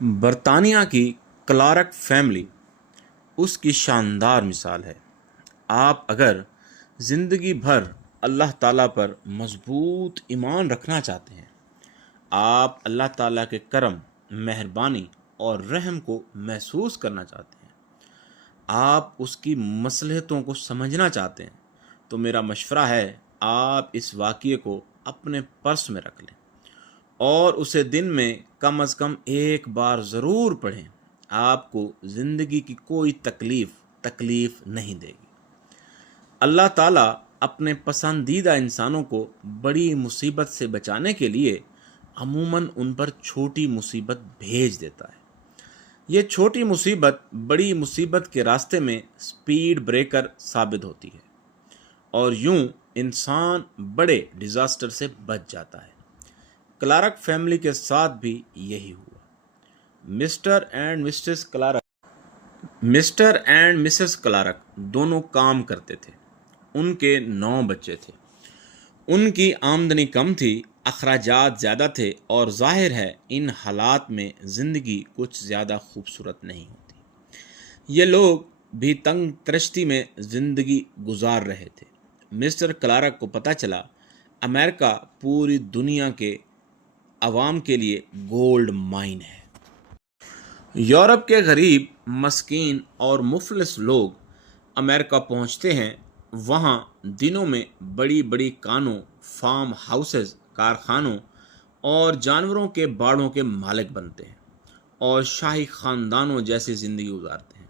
برطانیہ کی Clarke family اس کی شاندار مثال ہے۔ آپ اگر زندگی بھر اللہ تعالیٰ پر مضبوط ایمان رکھنا چاہتے ہیں، آپ اللہ تعالیٰ کے کرم، مہربانی اور رحم کو محسوس کرنا چاہتے ہیں، آپ اس کی مصلحتوں کو سمجھنا چاہتے ہیں، تو میرا مشورہ ہے آپ اس واقعے کو اپنے پرس میں رکھ لیں اور اسے دن میں کم از کم ایک بار ضرور پڑھیں۔ آپ کو زندگی کی کوئی تکلیف نہیں دے گی۔ اللہ تعالیٰ اپنے پسندیدہ انسانوں کو بڑی مصیبت سے بچانے کے لیے عموماً ان پر چھوٹی مصیبت بھیج دیتا ہے۔ یہ چھوٹی مصیبت بڑی مصیبت کے راستے میں سپیڈ بریکر ثابت ہوتی ہے اور یوں انسان بڑے ڈیزاسٹر سے بچ جاتا ہے۔ کلارک فیملی کے ساتھ بھی یہی ہوا۔ مسٹر اینڈ مسز کلارک دونوں کام کرتے تھے۔ ان کے 9 بچے تھے۔ ان کی آمدنی کم تھی، اخراجات زیادہ تھے اور ظاہر ہے ان حالات میں زندگی کچھ زیادہ خوبصورت نہیں ہوتی۔ یہ لوگ بھی تنگ ترشتی میں زندگی گزار رہے تھے۔ مسٹر کلارک کو پتہ چلا امریکہ پوری دنیا کے عوام کے لیے گولڈ مائن ہے۔ یورپ کے غریب، مسکین اور مفلس لوگ امریکہ پہنچتے ہیں۔ وہاں دنوں میں بڑی بڑی کانوں، فارم ہاؤسز، کارخانوں اور جانوروں کے باڑوں کے مالک بنتے ہیں اور شاہی خاندانوں جیسی زندگی گزارتے ہیں۔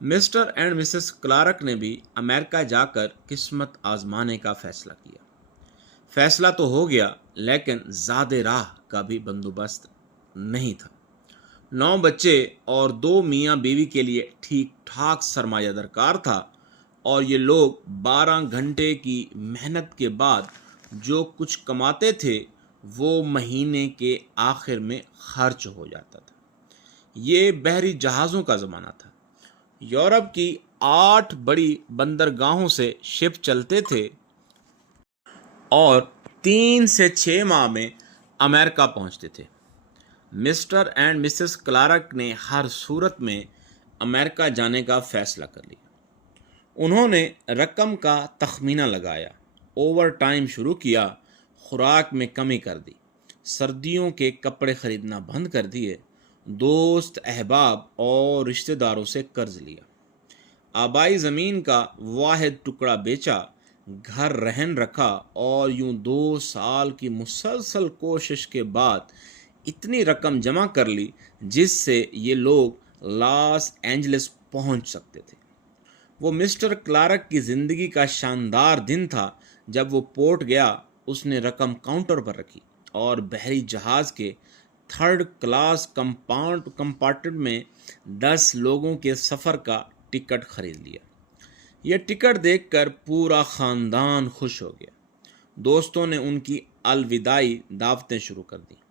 مسٹر اینڈ مسز کلارک نے بھی امریکہ جا کر قسمت آزمانے کا فیصلہ کیا۔ فیصلہ تو ہو گیا لیکن زیادہ راہ کا بھی بندوبست نہیں تھا۔ 9 بچے اور 2 میاں بیوی کے لیے ٹھیک ٹھاک سرمایہ درکار تھا اور یہ لوگ 12 گھنٹے کی محنت کے بعد جو کچھ کماتے تھے وہ مہینے کے آخر میں خرچ ہو جاتا تھا۔ یہ بحری جہازوں کا زمانہ تھا۔ یورپ کی 8 بڑی بندرگاہوں سے شپ چلتے تھے اور 3 سے 6 ماہ میں امریکہ پہنچتے تھے۔ مسٹر اینڈ مسز کلارک نے ہر صورت میں امریکہ جانے کا فیصلہ کر لیا۔ انہوں نے رقم کا تخمینہ لگایا، اوور ٹائم شروع کیا، خوراک میں کمی کر دی، سردیوں کے کپڑے خریدنا بند کر دیے، دوست، احباب اور رشتہ داروں سے قرض لیا، آبائی زمین کا واحد ٹکڑا بیچا، گھر رہن رکھا اور یوں 2 سال کی مسلسل کوشش کے بعد اتنی رقم جمع کر لی جس سے یہ لوگ لاس اینجلس پہنچ سکتے تھے۔ وہ مسٹر کلارک کی زندگی کا شاندار دن تھا جب وہ پورٹ گیا۔ اس نے رقم کاؤنٹر پر رکھی اور بحری جہاز کے 3rd کلاس کمپارٹمنٹ میں 10 لوگوں کے سفر کا ٹکٹ خرید لیا۔ یہ ٹکٹ دیکھ کر پورا خاندان خوش ہو گیا۔ دوستوں نے ان کی الوداعی دعوتیں شروع کر دیں۔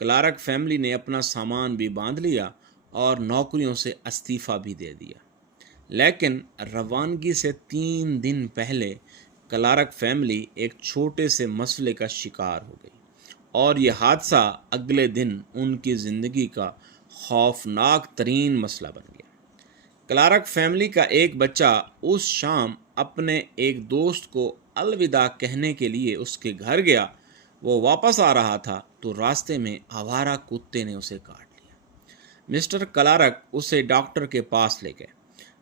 کلارک فیملی نے اپنا سامان بھی باندھ لیا اور نوکریوں سے استعفیٰ بھی دے دیا۔ لیکن روانگی سے 3 دن پہلے کلارک فیملی ایک چھوٹے سے مسئلے کا شکار ہو گئی اور یہ حادثہ اگلے دن ان کی زندگی کا خوفناک ترین مسئلہ بن گیا۔ کلارک فیملی کا ایک بچہ اس شام اپنے ایک دوست کو الوداع کہنے کے لیے اس کے گھر گیا۔ وہ واپس آ رہا تھا تو راستے میں آوارہ کتے نے اسے کاٹ لیا۔ مسٹر کلارک اسے ڈاکٹر کے پاس لے گئے۔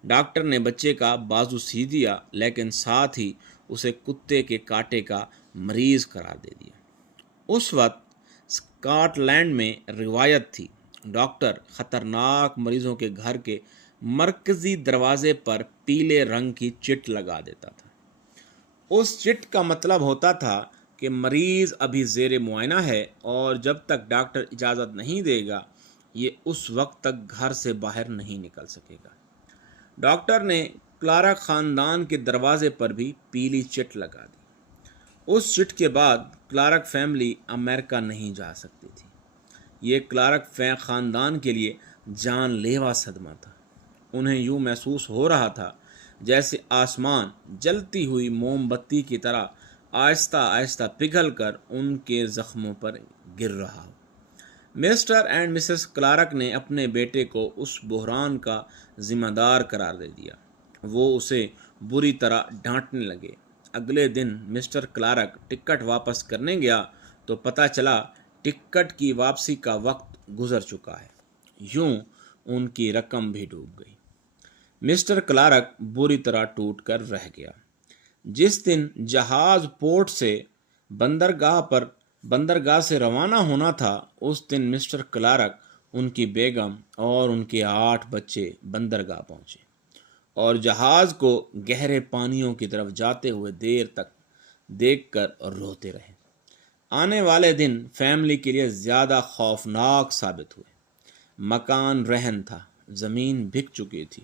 ڈاکٹر نے بچے کا بازو سی دیا لیکن ساتھ ہی اسے کتے کے کاٹے کا مریض قرار دے دیا۔ اس وقت اسکاٹ لینڈ میں روایت تھی، ڈاکٹر خطرناک مریضوں کے گھر کے مرکزی دروازے پر پیلے رنگ کی چٹ لگا دیتا تھا۔ اس چٹ کا مطلب ہوتا تھا کہ مریض ابھی زیر معائنہ ہے اور جب تک ڈاکٹر اجازت نہیں دے گا یہ اس وقت تک گھر سے باہر نہیں نکل سکے گا۔ ڈاکٹر نے کلارک خاندان کے دروازے پر بھی پیلی چٹ لگا دی۔ اس چٹ کے بعد کلارک فیملی امریکہ نہیں جا سکتی تھی۔ یہ کلارک خاندان کے لیے جان لیوا صدمہ تھا۔ انہیں یوں محسوس ہو رہا تھا جیسے آسمان جلتی ہوئی موم بتی کی طرح آہستہ آہستہ پگھل کر ان کے زخموں پر گر رہا ہو۔ مسٹر اینڈ مسز کلارک نے اپنے بیٹے کو اس بحران کا ذمہ دار قرار دے دیا۔ وہ اسے بری طرح ڈانٹنے لگے۔ اگلے دن مسٹر کلارک ٹکٹ واپس کرنے گیا تو پتہ چلا ٹکٹ کی واپسی کا وقت گزر چکا ہے۔ یوں ان کی رقم بھی ڈوب گئی۔ مسٹر کلارک بری طرح ٹوٹ کر رہ گیا۔ جس دن جہاز پورٹ سے بندرگاہ سے روانہ ہونا تھا، اس دن مسٹر کلارک، ان کی بیگم اور ان کے 8 بچے بندرگاہ پہنچے اور جہاز کو گہرے پانیوں کی طرف جاتے ہوئے دیر تک دیکھ کر روتے رہے۔ آنے والے دن فیملی کے لیے زیادہ خوفناک ثابت ہوئے۔ مکان رہن تھا، زمین بک چکی تھی،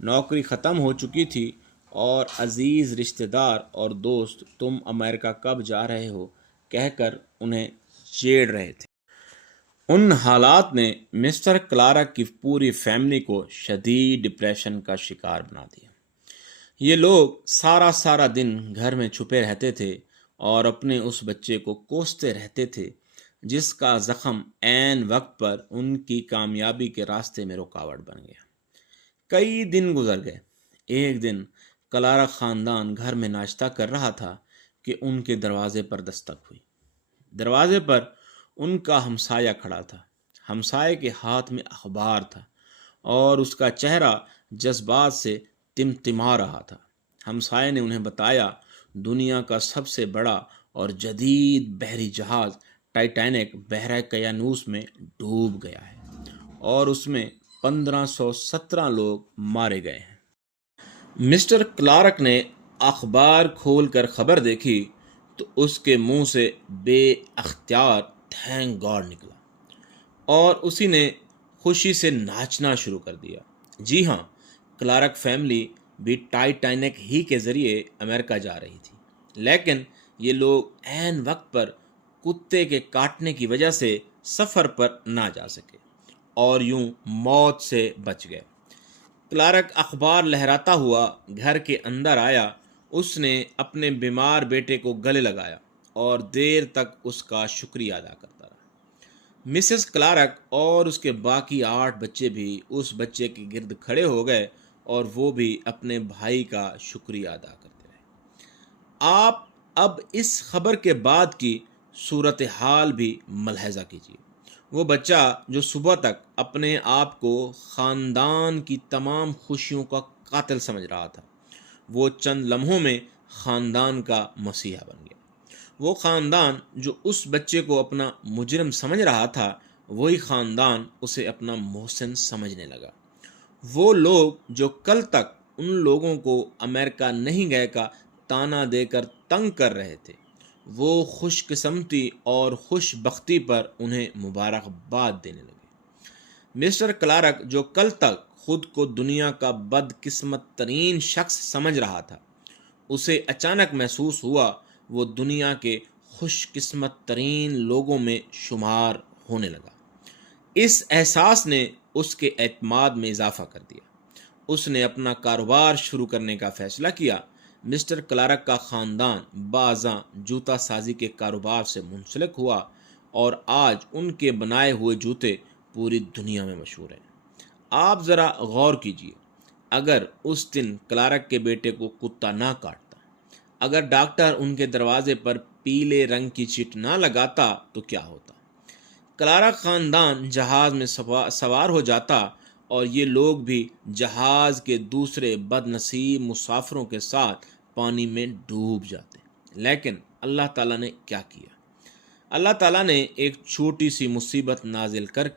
نوکری ختم ہو چکی تھی اور عزیز رشتہ دار اور دوست تم امریکہ کب جا رہے ہو کہہ کر انہیں چھیڑ رہے تھے۔ ان حالات نے مسٹر کلارک کی پوری فیملی کو شدید ڈپریشن کا شکار بنا دیا۔ یہ لوگ سارا دن گھر میں چھپے رہتے تھے اور اپنے اس بچے کو کوستے رہتے تھے جس کا زخم عین وقت پر ان کی کامیابی کے راستے میں رکاوٹ بن گیا۔ کئی دن گزر گئے۔ ایک دن کلارک خاندان گھر میں ناشتہ کر رہا تھا کہ ان کے دروازے پر دستک ہوئی۔ دروازے پر ان کا ہمسایہ کھڑا تھا۔ ہمسائے کے ہاتھ میں اخبار تھا اور اس کا چہرہ جذبات سے تمتما رہا تھا۔ ہمسائے نے انہیں بتایا دنیا کا سب سے بڑا اور جدید بحری جہاز ٹائٹینک بحیرہ قیانوس میں ڈوب گیا ہے اور اس میں 1517 لوگ مارے گئے ہیں۔ مسٹر کلارک نے اخبار کھول کر خبر دیکھی تو اس کے منہ سے بے اختیار تھینک گاڈ نکلا اور اسی نے خوشی سے ناچنا شروع کر دیا۔ جی ہاں، کلارک فیملی بھی ٹائٹینک ہی کے ذریعے امریکہ جا رہی تھی، لیکن یہ لوگ عین وقت پر کتے کے کاٹنے کی وجہ سے سفر پر نہ جا سکے اور یوں موت سے بچ گئے۔ کلارک اخبار لہراتا ہوا گھر کے اندر آیا۔ اس نے اپنے بیمار بیٹے کو گلے لگایا اور دیر تک اس کا شکریہ ادا کرتا رہا۔ مسز کلارک اور اس کے باقی 8 بچے بھی اس بچے کے گرد کھڑے ہو گئے اور وہ بھی اپنے بھائی کا شکریہ ادا کرتے رہے۔ آپ اب اس خبر کے بعد کی صورتحال بھی ملاحظہ کیجیے۔ وہ بچہ جو صبح تک اپنے آپ کو خاندان کی تمام خوشیوں کا قاتل سمجھ رہا تھا، وہ چند لمحوں میں خاندان کا مسیحا بن گیا۔ وہ خاندان جو اس بچے کو اپنا مجرم سمجھ رہا تھا، وہی خاندان اسے اپنا محسن سمجھنے لگا۔ وہ لوگ جو کل تک ان لوگوں کو امریکہ نہیں گئے کا تانا دے کر تنگ کر رہے تھے، وہ خوش قسمتی اور خوش بختی پر انہیں مبارکباد دینے لگے۔ مسٹر کلارک جو کل تک خود کو دنیا کا بدقسمت ترین شخص سمجھ رہا تھا، اسے اچانک محسوس ہوا وہ دنیا کے خوش قسمت ترین لوگوں میں شمار ہونے لگا۔ اس احساس نے اس کے اعتماد میں اضافہ کر دیا۔ اس نے اپنا کاروبار شروع کرنے کا فیصلہ کیا۔ مسٹر کلارک کا خاندان بازاں جوتا سازی کے کاروبار سے منسلک ہوا اور آج ان کے بنائے ہوئے جوتے پوری دنیا میں مشہور ہیں۔ آپ ذرا غور کیجئے، اگر اس دن کلارک کے بیٹے کو کتا نہ کاٹتا، اگر ڈاکٹر ان کے دروازے پر پیلے رنگ کی چٹ نہ لگاتا تو کیا ہوتا؟ کلارک خاندان جہاز میں سوار ہو جاتا اور یہ لوگ بھی جہاز کے دوسرے بد نصیب مسافروں کے ساتھ پانی میں ڈوب جاتے۔ لیکن اللہ تعالیٰ نے کیا کیا؟ اللہ تعالیٰ نے ایک چھوٹی سی مصیبت نازل کر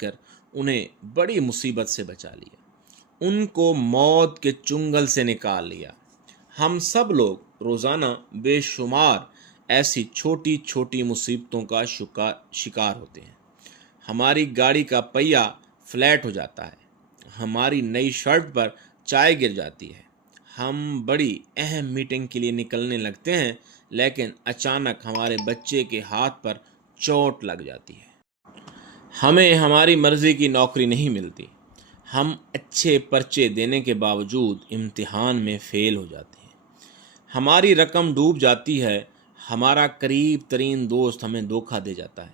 انہیں بڑی مصیبت سے بچا لیا، ان کو موت کے چنگل سے نکال لیا۔ ہم سب لوگ روزانہ بے شمار ایسی چھوٹی چھوٹی مصیبتوں کا شکار ہوتے ہیں۔ ہماری گاڑی کا پہیہ فلیٹ ہو جاتا ہے، ہماری نئی شرٹ پر چائے گر جاتی ہے، ہم بڑی اہم میٹنگ کے لیے نکلنے لگتے ہیں لیکن اچانک ہمارے بچے کے ہاتھ پر چوٹ لگ جاتی ہے، ہمیں ہماری مرضی کی نوکری نہیں ملتی، ہم اچھے پرچے دینے کے باوجود امتحان میں فیل ہو جاتے ہیں، ہماری رقم ڈوب جاتی ہے، ہمارا قریب ترین دوست ہمیں دھوکہ دے جاتا ہے،